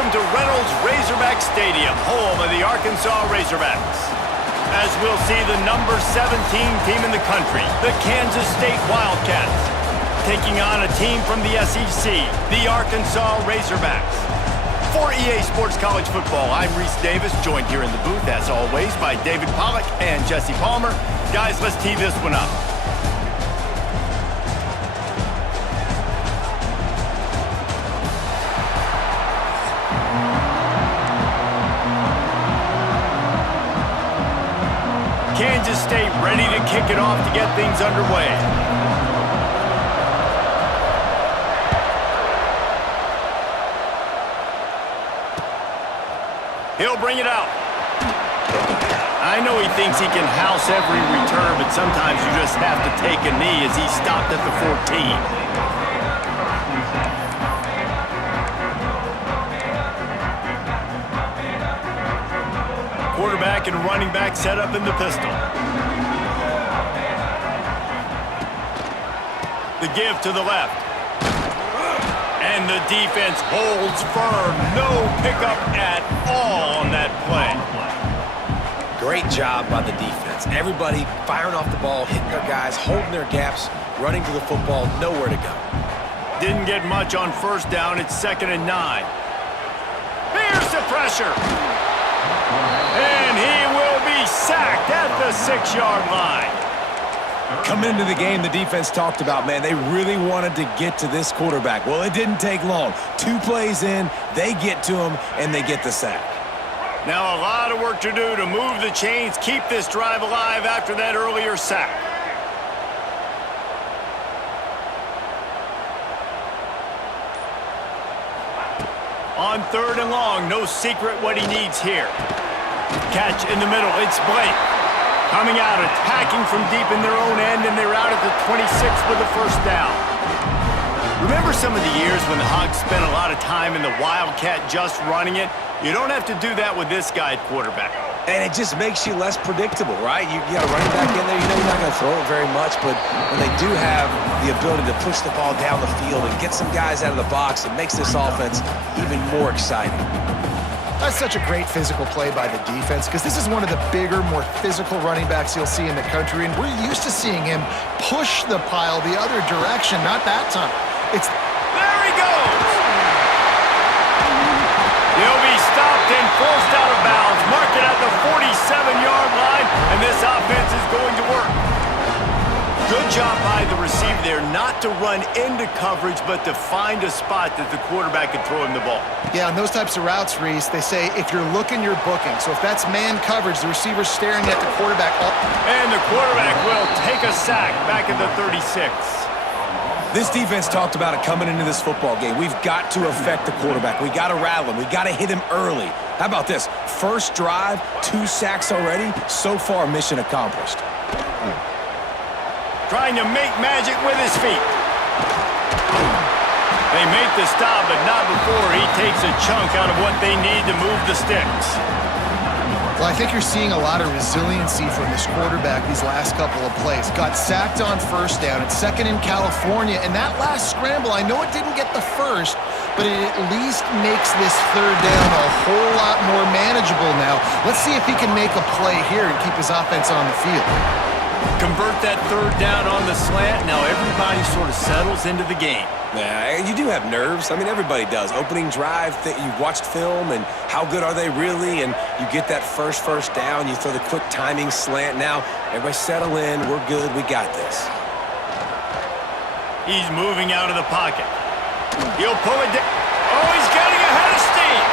welcome to Reynolds Razorback Stadium, home of the Arkansas Razorbacks. As we'll see the number 17 team in the country, the Kansas State Wildcats, taking on a team from the SEC, the Arkansas Razorbacks. For EA Sports College Football, I'm Reese Davis, joined here in the booth, as always, by David Pollack and Jesse Palmer. Guys, let's tee this one up. Kansas State ready to kick it off to get things underway. He'll bring it out. I know he thinks he can house every return, but sometimes you just have to take a knee as he stopped at the 14. Quarterback and running back set up in the pistol. The give to the left. And the defense holds firm. No pickup at all on that play. Great job by the defense. Everybody firing off the ball, hitting their guys, holding their gaps, running to the football, nowhere to go. Didn't get much on first down. It's 2nd and 9. Here's the pressure. And he will be sacked at the 6-yard line. Coming into the game, the defense talked about, man, they really wanted to get to this quarterback. Well, it didn't take long. 2 plays in, they get to him, and they get the sack. Now a lot of work to do to move the chains, keep this drive alive after that earlier sack. On 3rd and long, no secret what he needs here. Catch in the middle, it's Blake. Coming out, attacking from deep in their own end, and they're out at the 26 with a first down. Remember some of the years when the Hogs spent a lot of time in the Wildcat just running it? You don't have to do that with this guy at quarterback. And it just makes you less predictable, right? You got a running back in there, you know you're not going to throw it very much, but when they do have the ability to push the ball down the field and get some guys out of the box, it makes this offense even more exciting. That's such a great physical play by the defense because this is one of the bigger, more physical running backs you'll see in the country, and we're used to seeing him push the pile the other direction, not that time. There he goes! He'll be stopped and forced out of bounds. Mark it at the 47-yard line, and this offense is going to work. Good job by the receiver there, not to run into coverage, but to find a spot that the quarterback could throw him the ball. Yeah, on those types of routes, Reese, they say if you're looking, you're booking. So if that's man coverage, the receiver's staring at the quarterback. And the quarterback will take a sack back at the 36. This defense talked about it coming into this football game. We've got to affect the quarterback. We got to rattle him. We got to hit him early. How about this? First drive, 2 sacks already. So far, mission accomplished. Trying to make magic with his feet. They make the stop, but not before he takes a chunk out of what they need to move the sticks. Well, I think you're seeing a lot of resiliency from this quarterback these last couple of plays. Got sacked on first down. It's 2nd in California, and that last scramble, I know it didn't get the first, but it at least makes this 3rd down a whole lot more manageable now. Let's see if he can make a play here and keep his offense on the field. Convert that 3rd down on the slant. Now everybody sort of settles into the game. Yeah, you do have nerves. I mean, everybody does. Opening drive, you've watched film, and how good are they really? And you get that first down. You throw the quick timing slant. Now, everybody settle in. We're good. We got this. He's moving out of the pocket. He'll pull it down. Oh, he's getting ahead of steam.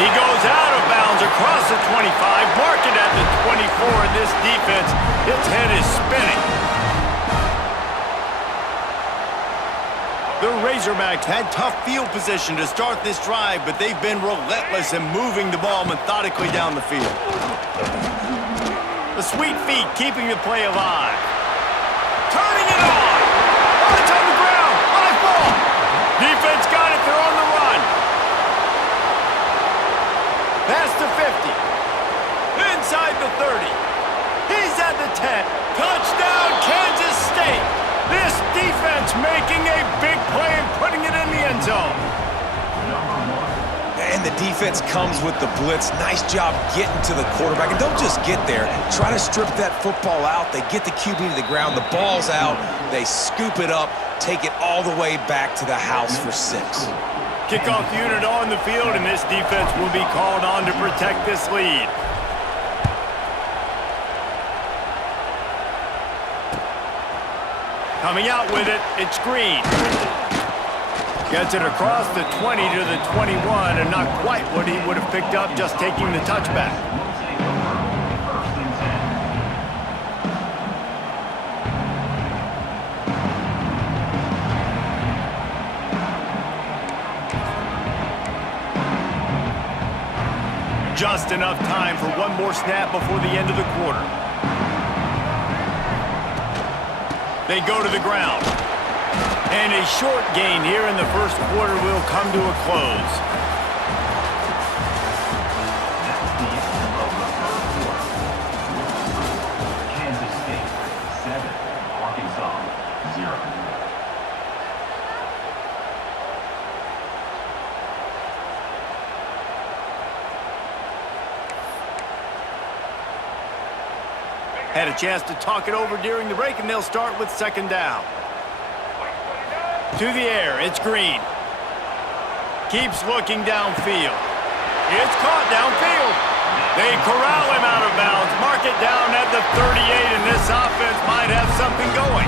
He goes out of bounds across the 25, mark it at the 24, and this defense, its head is spinning. The Razorbacks had tough field position to start this drive, but they've been relentless in moving the ball methodically down the field. The sweet feet keeping the play alive. Turning it on! Oh, it's on the ground! High ball! Defense got it, they're on the run. Past the 50. Inside the 30. He's at the 10. Touchdown, Kansas State. This defense making a big play and putting it in the end zone. And the defense comes with the blitz. Nice job getting to the quarterback. And don't just get there. Try to strip that football out. They get the QB to the ground. The ball's out. They scoop it up, take it all the way back to the house for 6. Kickoff unit on the field, and this defense will be called on to protect this lead. Coming out with it, it's Green. Gets it across the 20 to the 21, and not quite what he would have picked up just taking the touchback. Just enough time for one more snap before the end of the quarter. They go to the ground. And a short gain here in the first quarter will come to a close. Kansas State 7, Arkansas 0. Had a chance to talk it over during the break, and they'll start with second down. To the air, it's Green. Keeps looking downfield. It's caught downfield. They corral him out of bounds. Mark it down at the 38, and this offense might have something going.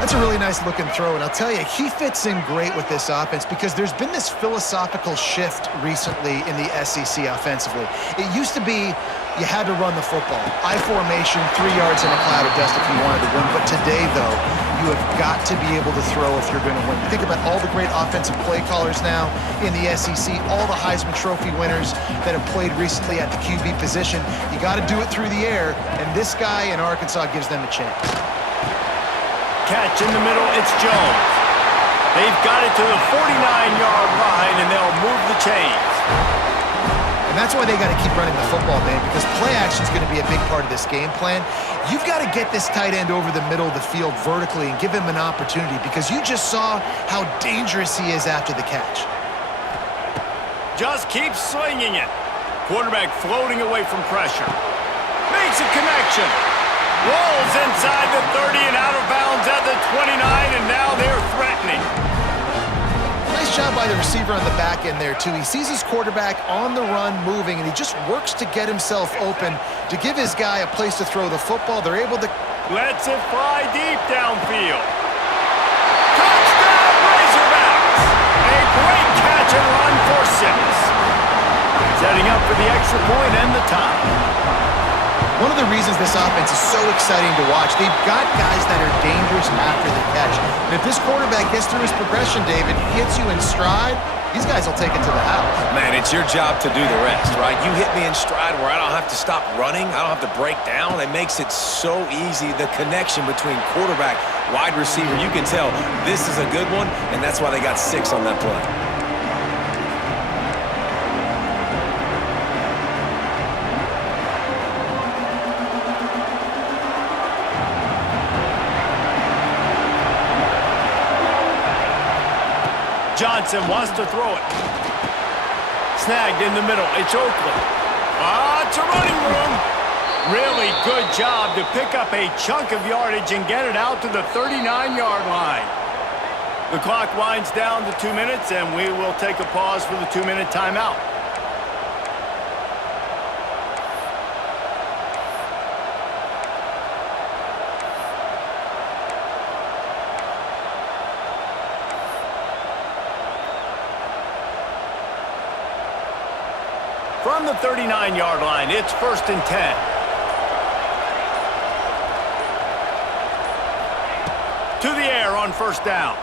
That's a really nice looking throw, and I'll tell you, he fits in great with this offense because there's been this philosophical shift recently in the SEC offensively. It used to be you had to run the football. I formation, 3 yards in a cloud of dust if you wanted to win. But today, though, you have got to be able to throw if you're going to win. Think about all the great offensive play callers now in the SEC, all the Heisman Trophy winners that have played recently at the QB position. You got to do it through the air, and this guy in Arkansas gives them a chance. Catch in the middle, it's Jones. They've got it to the 49-yard line, and they'll move the chains. And that's why they got to keep running the football, man, because play action is going to be a big part of this game plan. You've got to get this tight end over the middle of the field vertically and give him an opportunity because you just saw how dangerous he is after the catch. Just keep slinging it. Quarterback floating away from pressure. Makes a connection. Rolls inside the 30 and out of bounds at the 29, and now they're threatening. Nice job by the receiver on the back end there, too. He sees his quarterback on the run moving, and he just works to get himself open to give his guy a place to throw the football. They're able to... Lets it fly deep downfield. Touchdown, Razorbacks! A great catch and run for 6. Setting up for the extra point and the tie. One of the reasons this offense is so exciting to watch, they've got guys that are dangerous after the catch. And if this quarterback gets through his progression, David, hits you in stride, these guys will take it to the house. Man, it's your job to do the rest, right? You hit me in stride where I don't have to stop running. I don't have to break down. It makes it so easy. The connection between quarterback, wide receiver, you can tell this is a good one, and that's why they got 6 on that play. Johnson wants to throw it. Snagged in the middle. It's Oakley. It's a running room. Really good job to pick up a chunk of yardage and get it out to the 39-yard line. The clock winds down to 2 minutes, and we will take a pause for the 2-minute timeout. From the 39-yard line, it's 1st and 10. To the air on 1st down.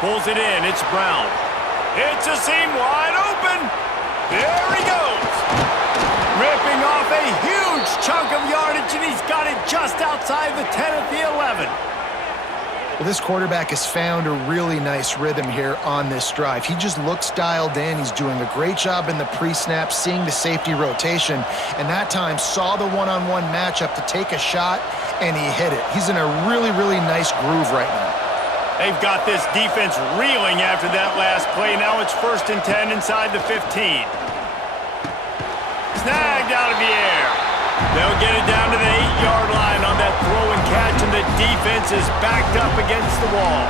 Pulls it in, it's Brown. It's a seam wide open. There he goes. Ripping off a huge chunk of yardage, and he's got it just outside the 10 at the 11. Well, this quarterback has found a really nice rhythm here on this drive. He just looks dialed in. He's doing a great job in the pre-snap, seeing the safety rotation, and that time saw the one-on-one matchup to take a shot, and he hit it. He's in a really, really nice groove right now. They've got this defense reeling after that last play. Now it's 1st and 10 inside the 15. Snagged out of the air. They'll get it down to the 8-yard line on that throw and catch, and the defense is backed up against the wall.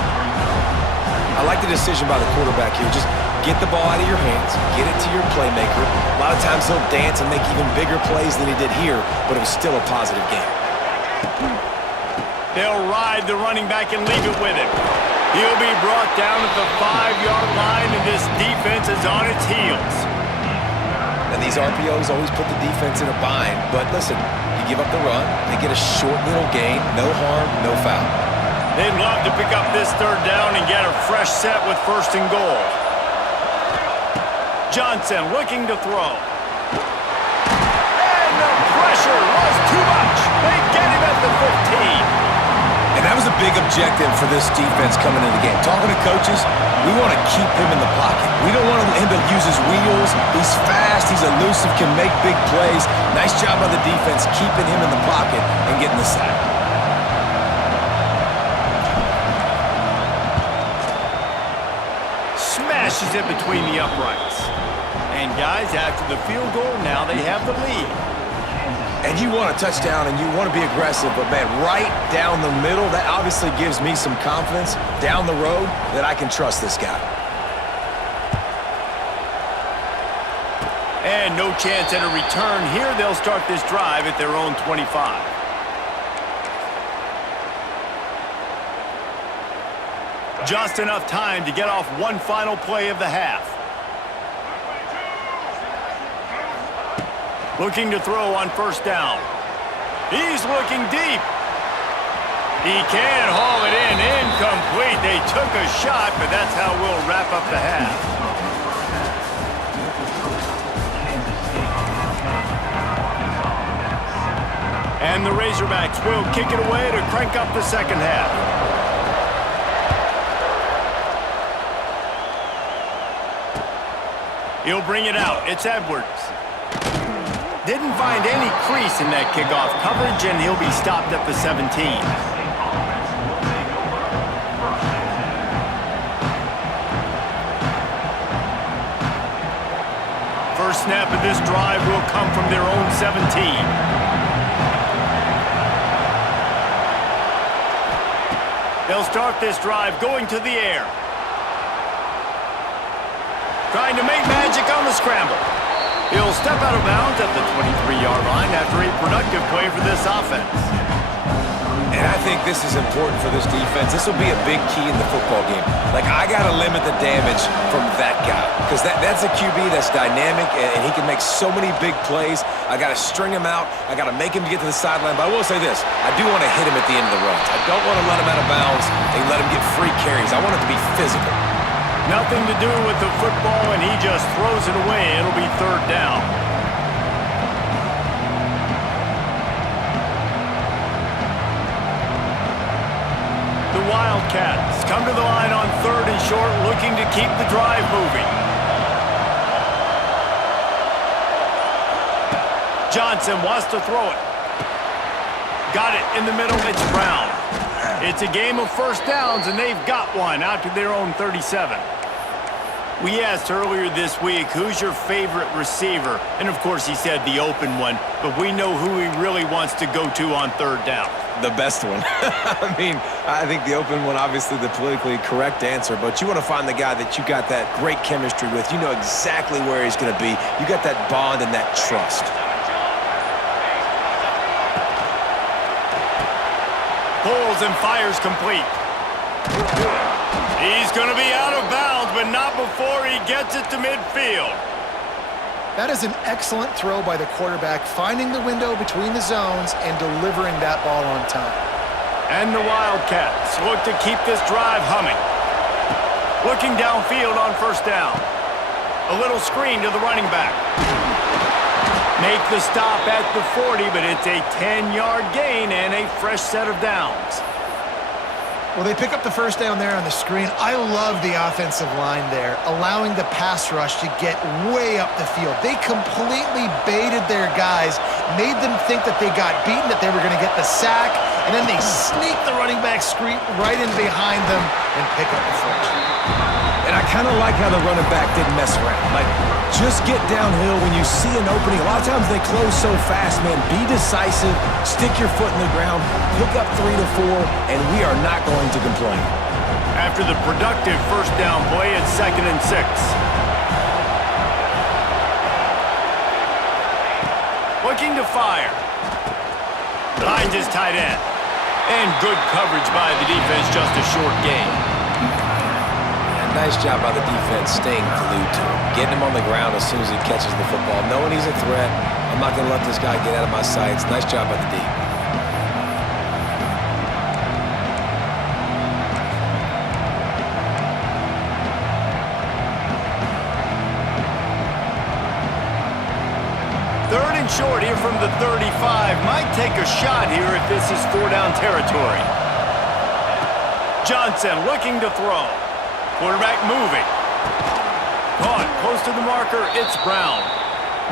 I like the decision by the quarterback here. Just get the ball out of your hands, get it to your playmaker. A lot of times he'll dance and make even bigger plays than he did here, but it was still a positive game. They'll ride the running back and leave it with him. He'll be brought down at the 5-yard line, and this defense is on its heels. And these RPOs always put the defense in a bind. But listen, you give up the run, they get a short little gain, no harm, no foul. They'd love to pick up this 3rd down and get a fresh set with 1st and goal. Johnson looking to throw. And the pressure was too much. They get him at the 15. And that was a big objective for this defense coming into the game. Talking to coaches, we want to keep him in the pocket. We don't want him to use his wheels. He's fast, he's elusive, can make big plays. Nice job by the defense keeping him in the pocket and getting the sack. Smashes it between the uprights. And guys, after the field goal, now they have the lead. And you want a touchdown and you want to be aggressive, but man, right down the middle, that obviously gives me some confidence down the road that I can trust this guy. And no chance at a return here. They'll start this drive at their own 25. Just enough time to get off one final play of the half. Looking to throw on 1st down. He's looking deep. He can haul it in. Incomplete. They took a shot, but that's how we'll wrap up the half. And the Razorbacks will kick it away to crank up the 2nd half. He'll bring it out. It's Edwards. Didn't find any crease in that kickoff coverage, and he'll be stopped at the 17. First snap of this drive will come from their own 17. They'll start this drive going to the air. Trying to make magic on the scramble. He'll step out of bounds at the 23-yard line after a productive play for this offense. And I think this is important for this defense. This will be a big key in the football game. Like, I got to limit the damage from that guy because that's a QB that's dynamic, and he can make so many big plays. I got to string him out. I got to make him get to the sideline. But I will say this. I do want to hit him at the end of the runs. I don't want to let him out of bounds and let him get free carries. I want it to be physical. Nothing to do with the football, and he just throws it away. It'll be 3rd down. The Wildcats come to the line on 3rd and short, looking to keep the drive moving. Johnson wants to throw it. Got it in the middle. It's Brown. It's a game of 1st downs, and they've got one out to their own 37. We asked earlier this week, who's your favorite receiver? And, of course, he said the open one, but we know who he really wants to go to on 3rd down. The best one. I mean, I think the open one, obviously the politically correct answer, but you want to find the guy that you got that great chemistry with. You know exactly where he's going to be. You got that bond and that trust. Pulls and fires complete. He's going to be out of bounds, but not before he gets it to midfield. That is an excellent throw by the quarterback, finding the window between the zones and delivering that ball on time. And the Wildcats look to keep this drive humming. Looking downfield on 1st down. A little screen to the running back. Make the stop at the 40, but it's a 10-yard gain and a fresh set of downs. Well, they pick up the 1st down there on the screen. I love the offensive line there, allowing the pass rush to get way up the field. They completely baited their guys, made them think that they got beaten, that they were going to get the sack, and then they sneak the running back screen right in behind them. and pick up the first. And I kind of like how the running back didn't mess around. Like, just get downhill when you see an opening. A lot of times they close so fast, man. Be decisive, stick your foot in the ground, pick up 3 to 4, and we are not going to complain. After the productive first down play, it's 2nd and 6. Looking to fire. Finds his tight end. And good coverage by the defense, just a short gain. And nice job by the defense staying glued to him. Getting him on the ground as soon as he catches the football. Knowing he's a threat. I'm not going to let this guy get out of my sights. Nice job by the D. Short here from the 35. Might take a shot here if this is 4-down territory. Johnson looking to throw. Quarterback moving. Caught close to the marker. It's Brown.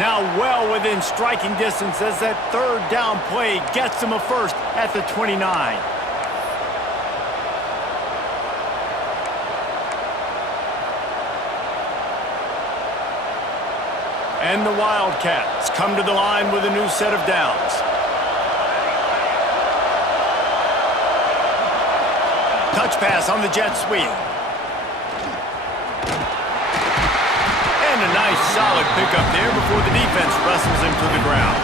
Now well within striking distance as that 3rd down play gets him a first at the 29. And the Wildcats come to the line with a new set of downs. Touch pass on the jet sweep. And a nice solid pickup there before the defense wrestles him to the ground.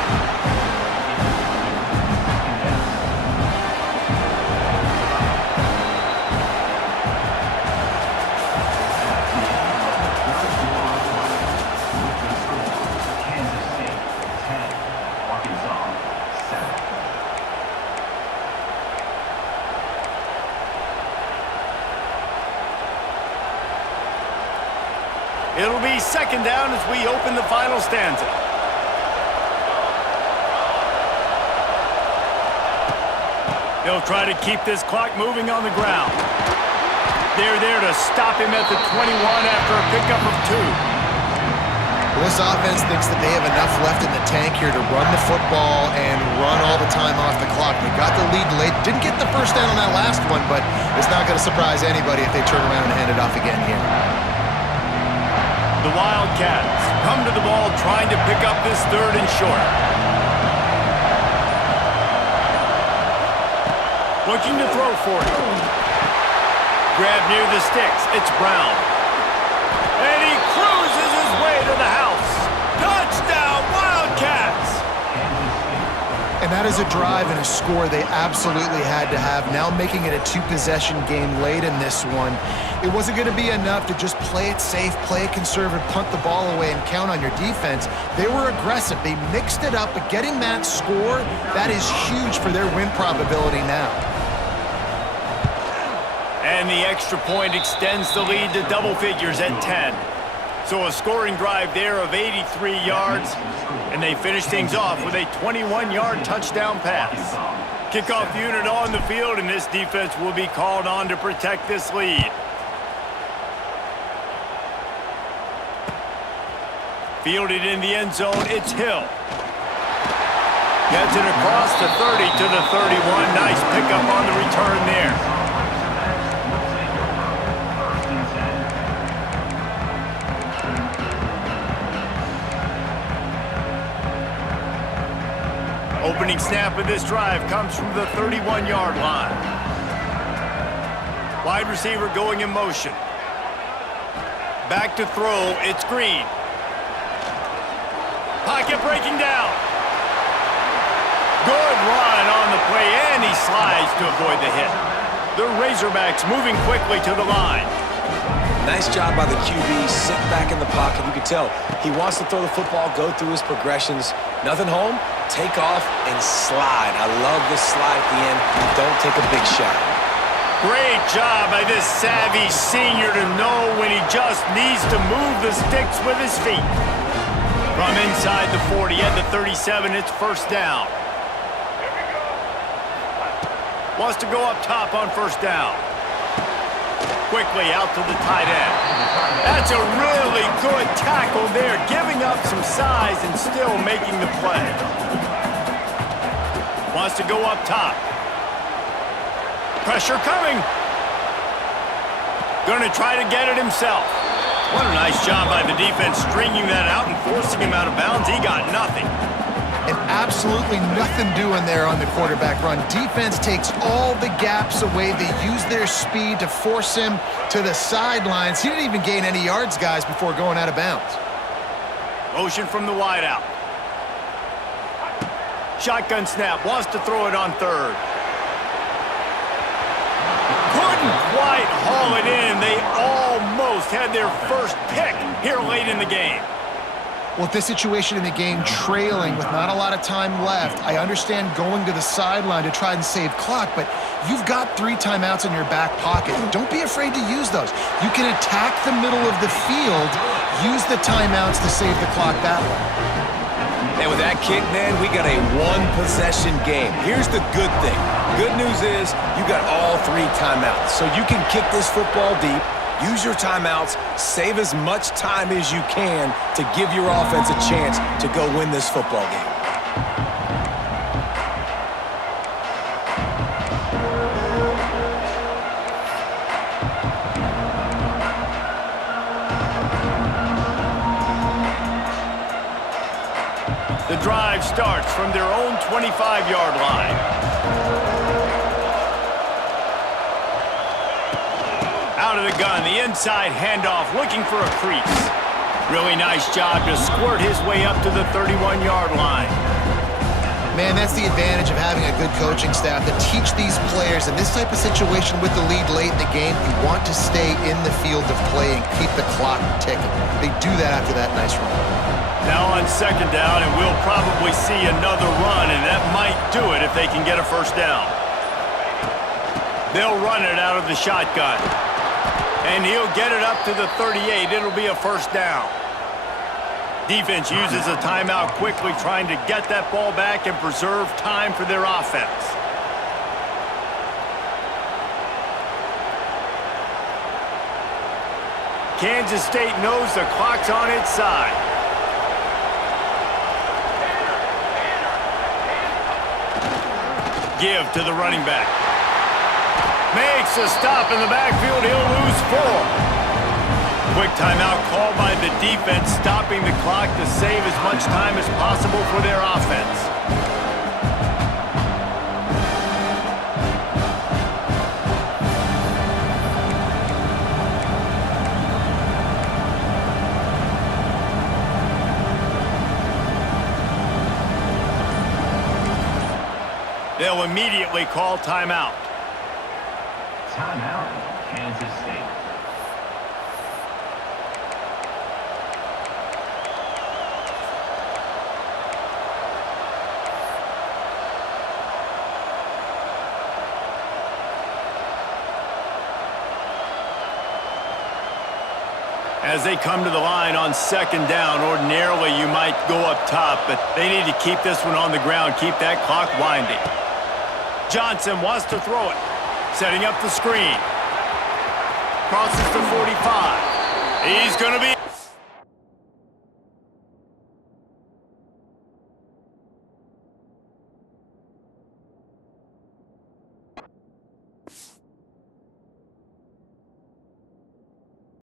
It'll be 2nd down as we open the final stanza. They'll try to keep this clock moving on the ground. They're there to stop him at the 21 after a pickup of 2. This offense thinks that they have enough left in the tank here to run the football and run all the time off the clock. They got the lead late. Didn't get the first down on that last one, but it's not going to surprise anybody if they turn around and hand it off again here. The Wildcats come to the ball trying to pick up this 3rd and short. Looking to throw for it. Grab near the sticks. It's Brown. And he cruises his way to the house. Touchdown, Wildcats! And that is a drive and a score they absolutely had to have. Now making it a 2-possession game late in this one. It wasn't going to be enough to just play it safe, play it conservative, punt the ball away, and count on your defense. They were aggressive. They mixed it up, but getting that score, that is huge for their win probability now. And the extra point extends the lead to double figures at 10. So a scoring drive there of 83 yards, and they finish things off with a 21-yard touchdown pass. Kickoff unit on the field, and this defense will be called on to protect this lead. Fielded in the end zone, it's Hill. Gets it across the 30 to the 31. Nice pickup on the return there. Opening snap of this drive comes from the 31-yard line. Wide receiver going in motion. Back to throw, it's Green. Pocket breaking down. Good run on the play, and he slides to avoid the hit. The Razorbacks moving quickly to the line. Nice job by the QB, sit back in the pocket. You can tell he wants to throw the football, go through his progressions. Nothing home, take off and slide. I love this slide at the end. Don't take a big shot. Great job by this savvy senior to know when he just needs to move the sticks with his feet. From inside the 40 at the 37, it's 1st down. Wants to go up top on 1st down. Quickly out to the tight end. That's a really good tackle there, giving up some size and still making the play. Wants to go up top. Pressure coming. Going to try to get it himself. What a nice job by the defense stringing that out and forcing him out of bounds. He got nothing. And absolutely nothing doing there on the quarterback run. Defense takes all the gaps away. They use their speed to force him to the sidelines. He didn't even gain any yards, guys, before going out of bounds. Motion from the wideout. Shotgun snap. Wants to throw it on third. Couldn't quite haul it in. They almost had their first pick here late in the game. Well, this situation in the game, trailing with not a lot of time left, I understand going to the sideline to try and save clock, but you've got 3 timeouts in your back pocket. Don't be afraid to use those. You can attack the middle of the field, use the timeouts to save the clock that way. And with that kick, man, we got a one-possession game. Here's the good thing. Good news is you got all 3 timeouts, so you can kick this football deep. Use your timeouts, save as much time as you can to give your offense a chance to go win this football game. The drive starts from their own 25-yard line. Out of the gun, the inside handoff, looking for a crease. Really nice job to squirt his way up to the 31-yard line. Man, that's the advantage of having a good coaching staff to teach these players in this type of situation with the lead late in the game. You want to stay in the field of play and keep the clock ticking. They do that after that nice run. Now on second down, and we'll probably see another run, and that might do it if they can get a first down. They'll run it out of the shotgun. And he'll get it up to the 38. It'll be a first down. Defense uses a timeout quickly, trying to get that ball back and preserve time for their offense. Kansas State knows the clock's on its side. Give to the running back. Makes a stop in the backfield. He'll lose 4. Quick timeout called by the defense, stopping the clock to save as much time as possible for their offense. They'll immediately call timeout. Timeout, Kansas State. As they come to the line on second down, ordinarily you might go up top, but they need to keep this one on the ground, keep that clock winding. Johnson wants to throw it. Setting up the screen. Crosses the 45. He's going to be